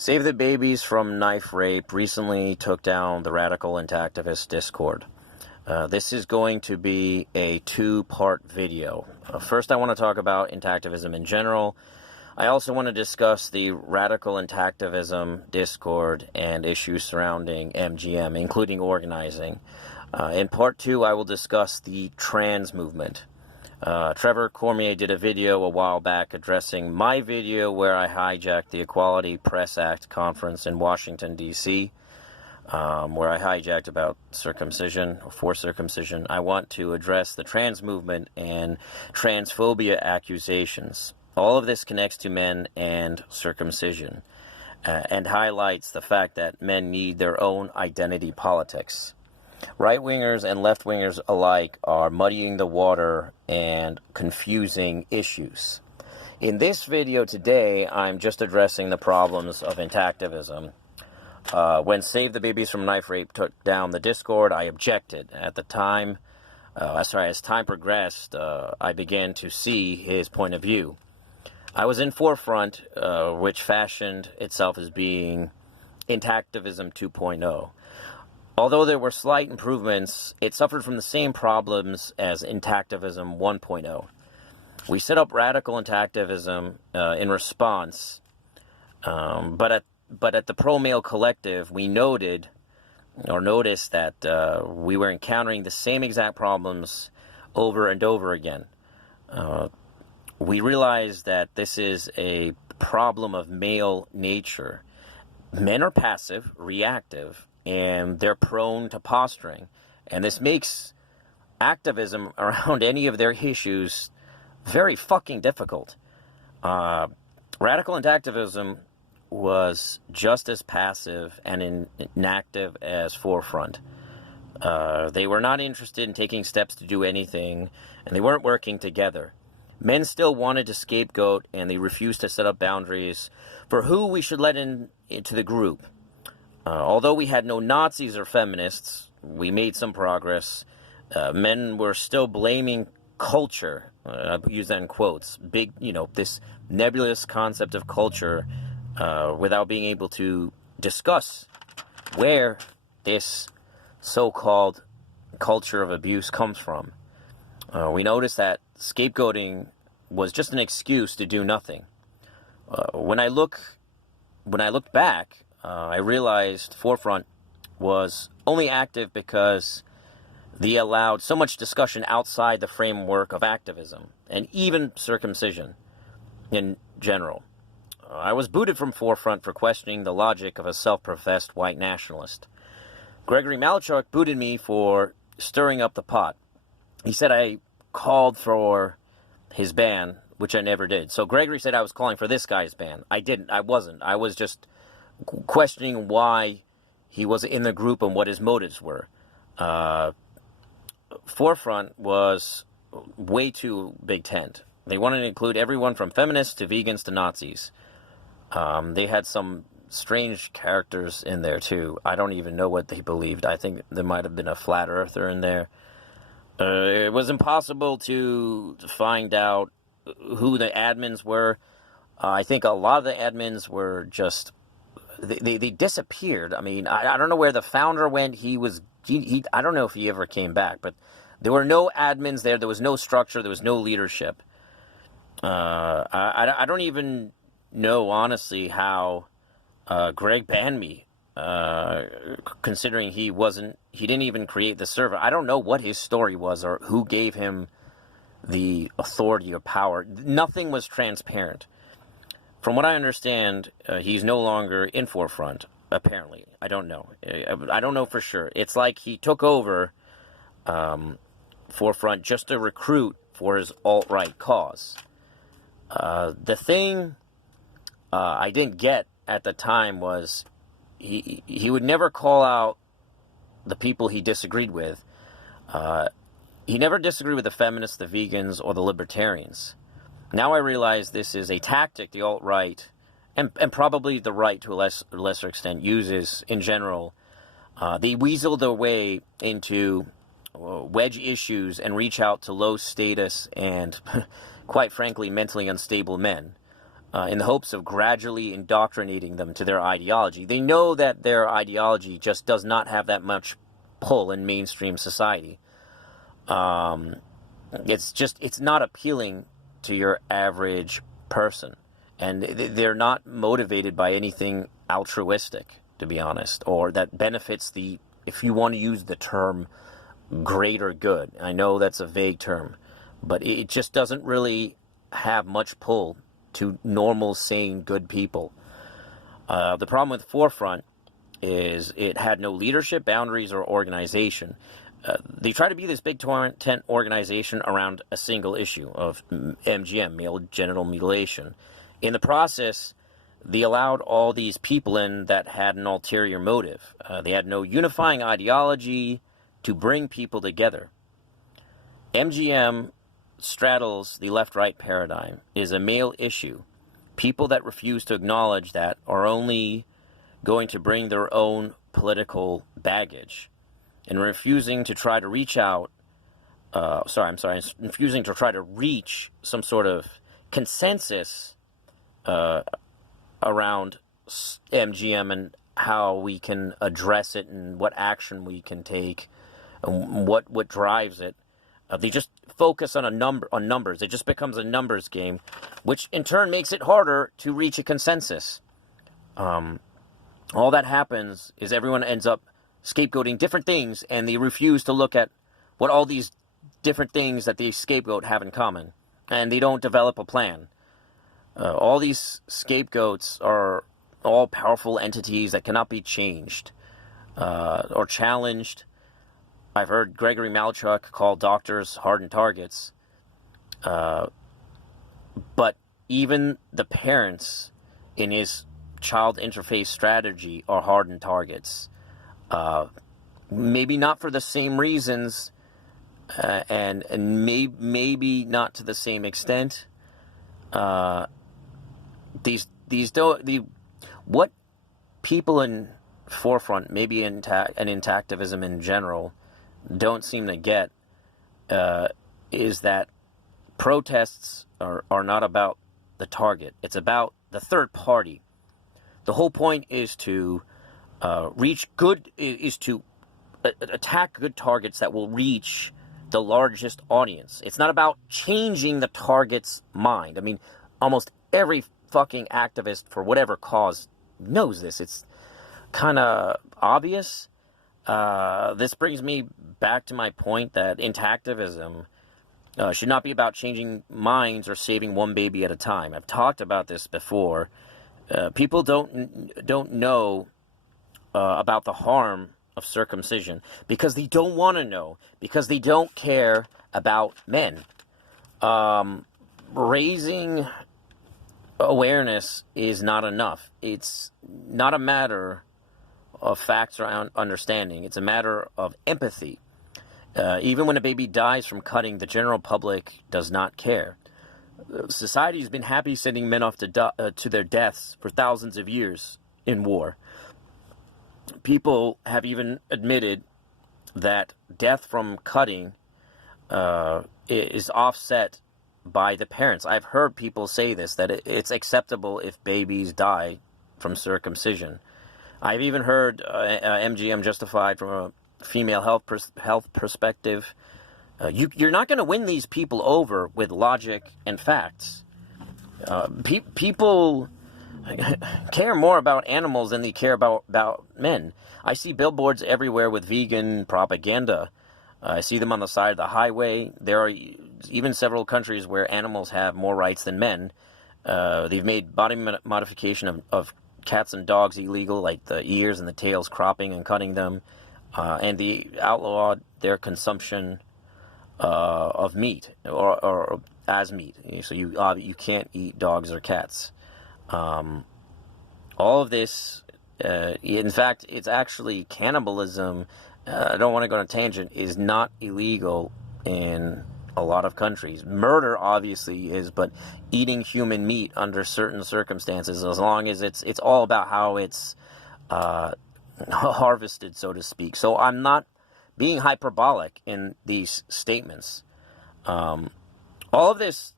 Save the Babies from Knife Rape recently took down the Radical Intactivist Discord. This is going to be a two-part video. First, I want to talk about Intactivism in general. I also want to discuss the Radical Intactivism Discord and issues surrounding MGM, including organizing. In part two, I will discuss the trans movement. Trevor Cormier did a video a while back addressing my video where I hijacked the Equality Press Act conference in Washington, D.C., where I hijacked about circumcision, or forced circumcision. I want to address the trans movement and transphobia accusations. All of this connects to men and circumcision, and highlights the fact that men need their own identity politics. Right-wingers and left-wingers alike are muddying the water and confusing issues. In this video today, I'm just addressing the problems of Intactivism. When Save the Babies from Knife Rape took down the Discord, I objected. At the time, as time progressed, I began to see his point of view. I was in forefront, which fashioned itself as being Intactivism 2.0. Although there were slight improvements, it suffered from the same problems as Intactivism 1.0. We set up Radical Intactivism in response, but at the Pro-Male Collective, we noticed that we were encountering the same exact problems over and over again. We realized that this is a problem of male nature. Men are passive, reactive, and they're prone to posturing. And this makes activism around any of their issues very fucking difficult. Radical Intactivism was just as passive and inactive as Forefront. They were not interested in taking steps to do anything, and they weren't working together. Men still wanted to scapegoat, and they refused to set up boundaries for who we should let into the group. Although we had no Nazis or feminists, we made some progress. Men were still blaming culture. I use that in quotes. This nebulous concept of culture, without being able to discuss where this so-called culture of abuse comes from. We noticed that scapegoating was just an excuse to do nothing. When I looked back, I realized Forefront was only active because they allowed so much discussion outside the framework of activism, and even circumcision in general. I was booted from Forefront for questioning the logic of a self-professed white nationalist. Gregory Malachuk booted me for stirring up the pot. He said I called for his ban, which I never did. So Gregory said I was calling for this guy's ban. I didn't. I wasn't. I was just questioning why he was in the group and what his motives were. Forefront was way too big tent. They wanted to include everyone from feminists to vegans to Nazis. They had some strange characters in there too. I don't even know what they believed. I think there might have been a flat earther in there. It was impossible to find out who the admins were. I think a lot of the admins were just They disappeared. I mean, I don't know where the founder went. I don't know if he ever came back, but there were no admins there. There was no structure. There was no leadership. I don't even know, honestly, how Greg banned me, considering he didn't even create the server. I don't know what his story was or who gave him the authority or power. Nothing was transparent. From what I understand, he's no longer in Forefront, apparently. I don't know. I don't know for sure. It's like he took over Forefront just to recruit for his alt-right cause. The thing I didn't get at the time was he would never call out the people he disagreed with. He never disagreed with the feminists, the vegans, or the libertarians. Now I realize this is a tactic the alt-right, and probably the right to a lesser extent, uses in general. They weasel their way into wedge issues and reach out to low status and, quite frankly, mentally unstable men. in the hopes of gradually indoctrinating them to their ideology. They know that their ideology just does not have that much pull in mainstream society. It's not appealing to your average person. And they're not motivated by anything altruistic, to be honest, or that benefits the, if you want to use the term, greater good. I know that's a vague term, but it just doesn't really have much pull to normal, sane, good people. The problem with Forefront is it had no leadership, boundaries, or organization. They try to be this big tent organization around a single issue of MGM, male genital mutilation. In the process, they allowed all these people in that had an ulterior motive. They had no unifying ideology to bring people together. MGM straddles the left-right paradigm, is a male issue. People that refuse to acknowledge that are only going to bring their own political baggage, and refusing to try to reach out, refusing to try to reach some sort of consensus around MGM and how we can address it and what action we can take and what drives it. They just focus on numbers. It just becomes a numbers game, which in turn makes it harder to reach a consensus. All that happens is everyone ends up scapegoating different things, and they refuse to look at what all these different things that they scapegoat have in common, and they don't develop a plan. All these scapegoats are all powerful entities that cannot be changed or challenged. I've heard Gregory Malchuk call doctors hardened targets. But even the parents in his child interface strategy are hardened targets. Maybe not for the same reasons, and maybe not to the same extent. What people in Forefront, maybe and Intactivism in general, don't seem to get is that protests are not about the target. It's about the third party. The whole point is to attack good targets that will reach the largest audience. It's not about changing the target's mind. I mean, almost every fucking activist for whatever cause knows this. It's kind of obvious. This brings me back to my point that Intactivism should not be about changing minds or saving one baby at a time. I've talked about this before. People don't know about the harm of circumcision because they don't want to know, because they don't care about men. Raising awareness is not enough. It's not a matter of facts or understanding. It's a matter of empathy. Even when a baby dies from cutting, the general public does not care. Society has been happy sending men off to their deaths for thousands of years in war. People have even admitted that death from cutting is offset by the parents. I've heard people say this, that it's acceptable if babies die from circumcision. I've even heard MGM justified from a female health perspective. You're not going to win these people over with logic and facts. People care more about animals than they care about men. I see billboards everywhere with vegan propaganda. I see them on the side of the highway. There are even several countries where animals have more rights than men. They've made body modification of cats and dogs illegal, like the ears and the tails, cropping and cutting them. And they outlawed their consumption of meat or as meat. So you can't eat dogs or cats. All of this, in fact, it's actually cannibalism. I don't want to go on a tangent, is not illegal in a lot of countries. Murder obviously is, but eating human meat under certain circumstances, as long as it's all about how it's harvested, so to speak. So I'm not being hyperbolic in these statements. All of this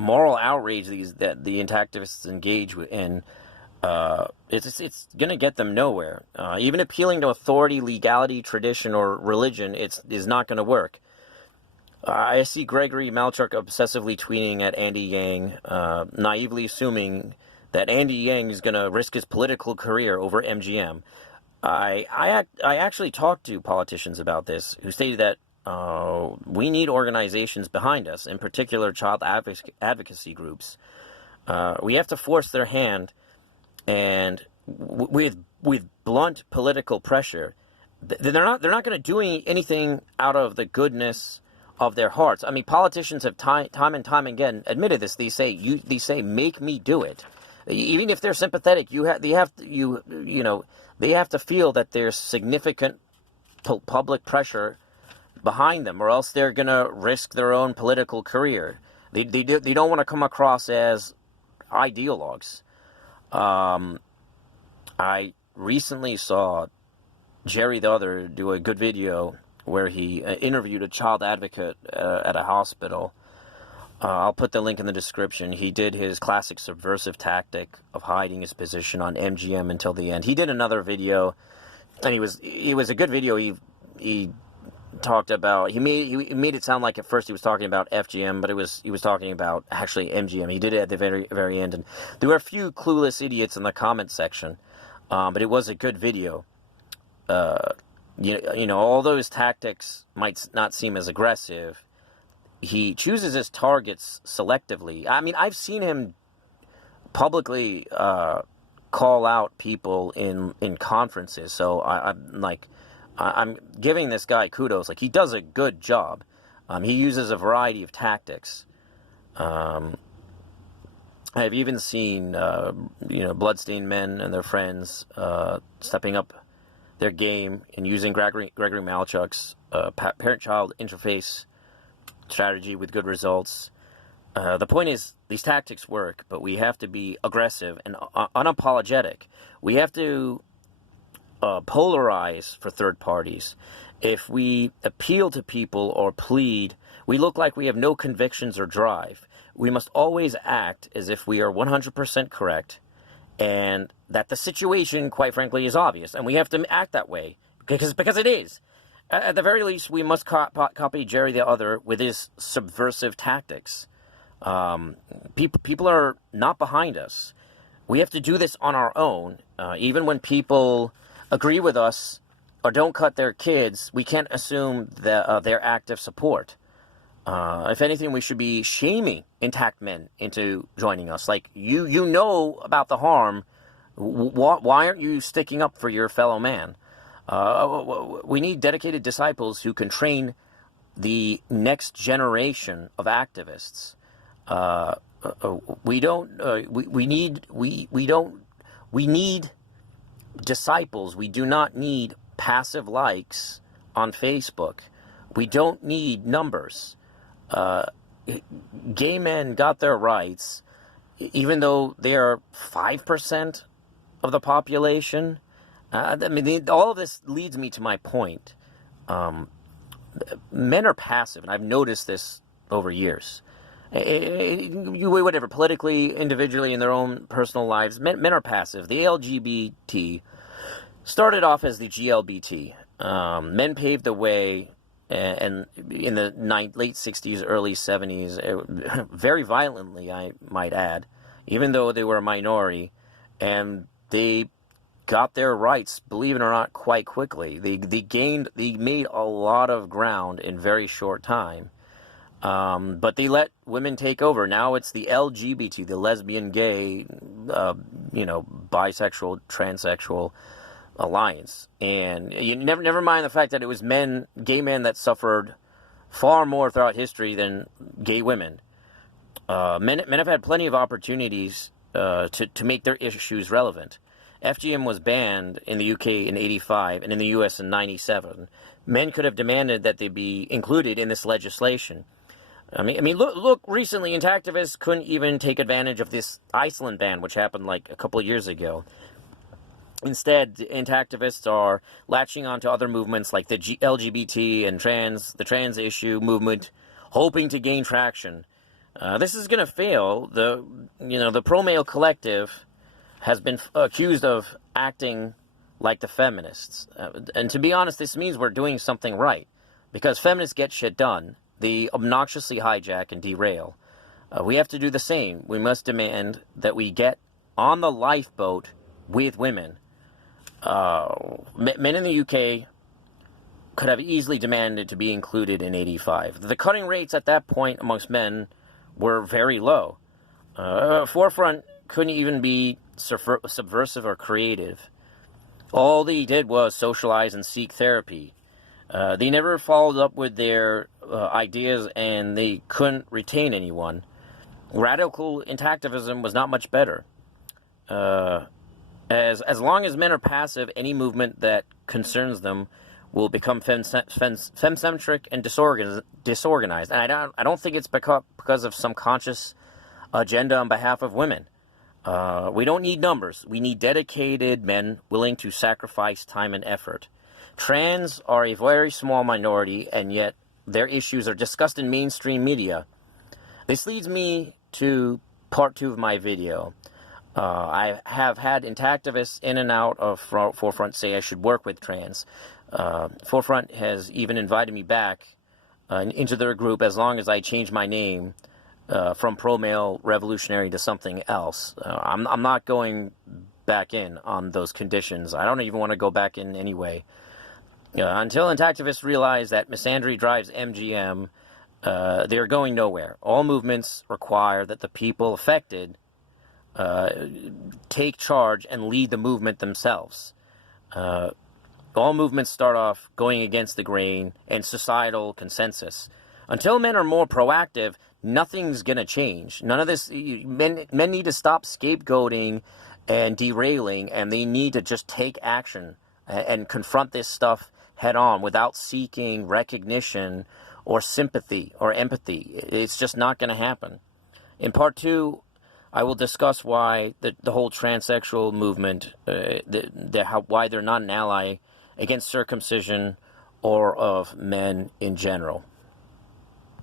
moral outrage that the Intactivists engage in, it's going to get them nowhere. Even appealing to authority, legality, tradition, or religion, is not going to work. I see Gregory Malchuk obsessively tweeting at Andy Yang, naively assuming that Andy Yang is going to risk his political career over MGM. I actually talked to politicians about this who stated that we need organizations behind us, in particular child advocacy groups. We have to force their hand, and with blunt political pressure, they're not going to do anything out of the goodness of their hearts. I mean, politicians have time and time again admitted this. They say, make me do it. Even if they're sympathetic, they have to feel that there's significant public pressure behind them, or else they're going to risk their own political career. They don't want to come across as ideologues. I recently saw Jerry the Other do a good video where he interviewed a child advocate at a hospital. I'll put the link in the description. He did his classic subversive tactic of hiding his position on MGM until the end. He did another video, and it was a good video. He talked about, he made it sound like at first he was talking about FGM, but he was talking about actually MGM. He did it at the very end, and there were a few clueless idiots in the comment section, but it was a good video. Although his tactics might not seem as aggressive, he chooses his targets selectively. I mean, I've seen him publicly call out people in conferences, so I'm giving this guy kudos. Like, he does a good job. He uses a variety of tactics. I've even seen bloodstained men and their friends stepping up their game and using Gregory Malchuk's parent-child interface strategy with good results. The point is, these tactics work, but we have to be aggressive and unapologetic. We have to polarize for third parties. If we appeal to people or plead, we look like we have no convictions or drive. We must always act as if we are 100% correct, and that the situation, quite frankly, is obvious, and we have to act that way because it is. At the very least, we must copy Jerry the Other with his subversive tactics. People are not behind us. We have to do this on our own. Even when people agree with us or don't cut their kids, we can't assume their active support. If anything, we should be shaming intact men into joining us. Like, you know about the harm. Why aren't you sticking up for your fellow man? We need dedicated disciples who can train the next generation of activists. We need disciples. We do not need passive likes on Facebook. We don't need numbers. Gay men got their rights, even though they are 5% of the population. All of this leads me to my point. Men are passive, and I've noticed this over years. Whatever, politically, individually, in their own personal lives, men are passive. The LGBT started off as the GLBT. Men paved the way, and in the late 60s, early 70s, very violently, I might add, even though they were a minority, and they got their rights, believe it or not, quite quickly. They made a lot of ground in very short time. But they let women take over. Now it's the LGBT, the lesbian, gay, bisexual, transsexual alliance. And you never mind the fact that it was gay men that suffered far more throughout history than gay women. Men have had plenty of opportunities to make their issues relevant. FGM was banned in the UK in 85 and in the US in 97. Men could have demanded that they be included in this legislation. I mean, look, recently, Intactivists couldn't even take advantage of this Iceland ban, which happened like a couple of years ago. Instead, Intactivists are latching on to other movements like the LGBT and the trans issue movement, hoping to gain traction. This is going to fail. The pro-male collective has been accused of acting like the feminists. And to be honest, this means we're doing something right, because feminists get shit done. They obnoxiously hijack and derail. We have to do the same. We must demand that we get on the lifeboat with women. Men in the UK could have easily demanded to be included in 85. The cutting rates at that point amongst men were very low. Forefront couldn't even be subversive or creative. All they did was socialize and seek therapy. They never followed up with their ideas, and they couldn't retain anyone. Radical intactivism was not much better. As long as men are passive, any movement that concerns them will become fem-centric and disorganized. And I don't think it's because of some conscious agenda on behalf of women. We don't need numbers. We need dedicated men willing to sacrifice time and effort. Trans are a very small minority, and yet their issues are discussed in mainstream media. This leads me to part 2 of my video. I have had Intactivists in and out of Forefront say I should work with trans. Forefront has even invited me back into their group as long as I change my name from pro-male revolutionary to something else. I'm not going back in on those conditions. I don't even want to go back in anyway. Until Intactivists realize that misandry drives MGM, they're going nowhere. All movements require that the people affected take charge and lead the movement themselves. All movements start off going against the grain and societal consensus. Until men are more proactive, nothing's going to change. None of this. Men need to stop scapegoating and derailing, and they need to just take action and confront this stuff head on without seeking recognition or sympathy or empathy. It's just not going to happen. In part 2, I will discuss why the whole transsexual movement, why they're not an ally against circumcision or of men in general.